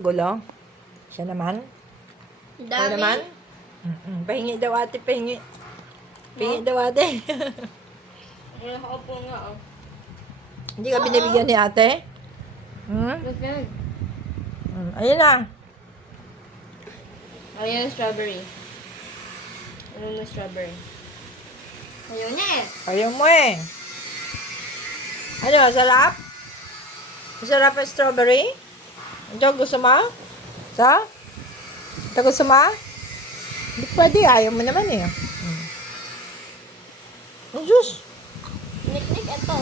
Gulo. Siya naman. Ikaw Dami. naman. Pahingi daw ate, pahingi. Pahingi daw ate. Wala ako po nga, oh. Hindi ka binibigyan ni ate? What's yan? Ayun na. Ayaw yung strawberry. Ano na strawberry? Ayaw niya eh. Ayaw mo eh. Ano, sarap? Masarap ang strawberry? Ito, gusto mo? Ito, gusto mo? Hindi pwede, ayaw mo naman eh. Ang juice. Niknik, ito.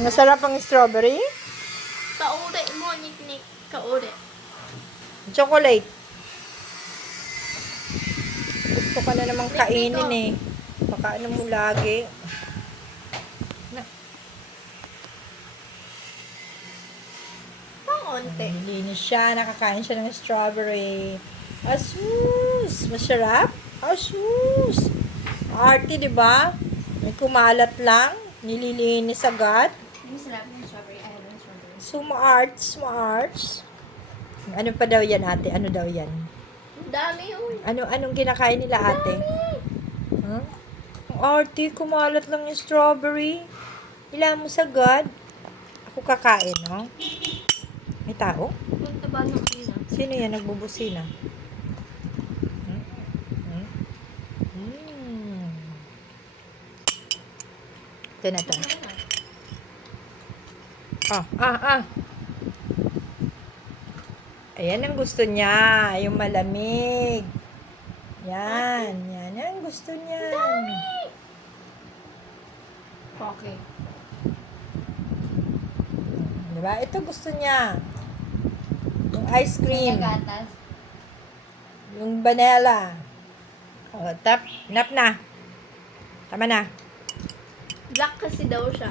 Masarap ang strawberry. Kaure mo, niknik. Kaure. Chocolate. Gusto ka na namang kainin eh. Pakaano mo lagi. Pang-onte. Nilinis siya, nakakain siya ng strawberry. Asus! Masarap? Asus! Arty, di ba? May kumalat lang. Nililinis agad. Masarap yung strawberry. Ayaw yung strawberry. Smarts. Ano pa daw yan, ate? Ano daw yan? Dami yun. Anong kinakain nila, ate? Huh? Ang arty, kumalat lang yung strawberry. Ila mo sagad. Ako kakain, no? May tao? Punta ba ng ina? Sino yan nagbubusina? Ito na to. Ayan ang gusto niya. Yung malamig. Yan ang gusto niya. Okay. Diba? Ito gusto niya. Yung ice cream. Gatas. Yung vanilla. O, nap na. Tama na. Black kasi daw siya.